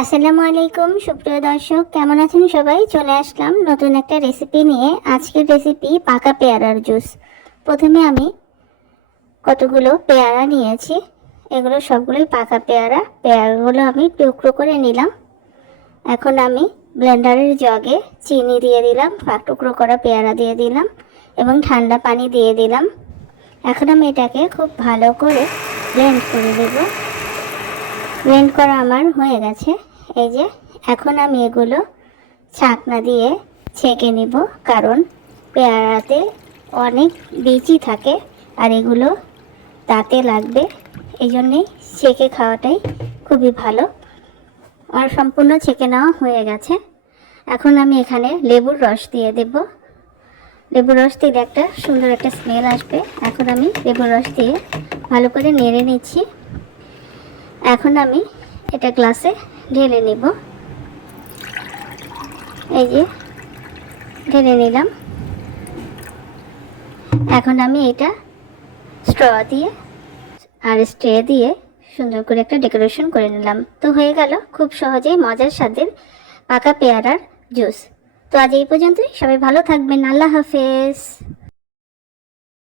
আসসালামু আলাইকুম, সুপ্রিয় দর্শক, কেমন আছেন সবাই? চলে আসলাম নতুন একটা রেসিপি নিয়ে। আজকের রেসিপি পাকা পেয়ারার জুস প্রথমে আমি কতগুলো পেয়ারা নিয়েছি। এগুলো সবগুলোই পাকা পেয়ারা। পেয়ারাগুলো আমি টুকরো করে নিলাম। এখন আমি ব্লেন্ডারের জগে চিনি দিয়ে দিলাম টুকরো করা পেয়ারা দিয়ে দিলাম, এবং ঠান্ডা পানি দিয়ে দিলাম। এখন আমি এটাকে খুব ভালো করে ব্লেন্ড করে দেবো ব্লেন্ড করা আমার হয়ে গেছে। এই যে, এখন আমি এগুলো ছাকনা দিয়ে ছেঁকে নিব, কারণ পেয়ারাতে অনেক বিচি থাকে আর এগুলো দাঁতে লাগবে। এই জন্যেই ছেঁকে খাওয়াটাই খুবই ভালো। আর সম্পূর্ণ ছেঁকে নেওয়া হয়ে গেছে। এখন আমি এখানে লেবুর রস দিয়ে দেব। লেবুর রস দিলে একটা সুন্দর একটা স্মেল আসবে। এখন আমি লেবুর রস দিয়ে ভালো করে নেড়ে নিচ্ছি। এখন আমি এটা গ্লাসে ঢেলে নিব। এই যে, ঢেলে নিলাম। এখন আমি এটা স্ট্র দিয়ে আর স্ট্রে দিয়ে সুন্দর করে একটা ডেকোরেশন করে নিলাম। তো হয়ে গেল খুব সহজেই মজার স্বাদের পাকা পেয়ারার জুস তো আজ এই পর্যন্তই। সবাই ভালো থাকবেন। আল্লাহ হাফেজ।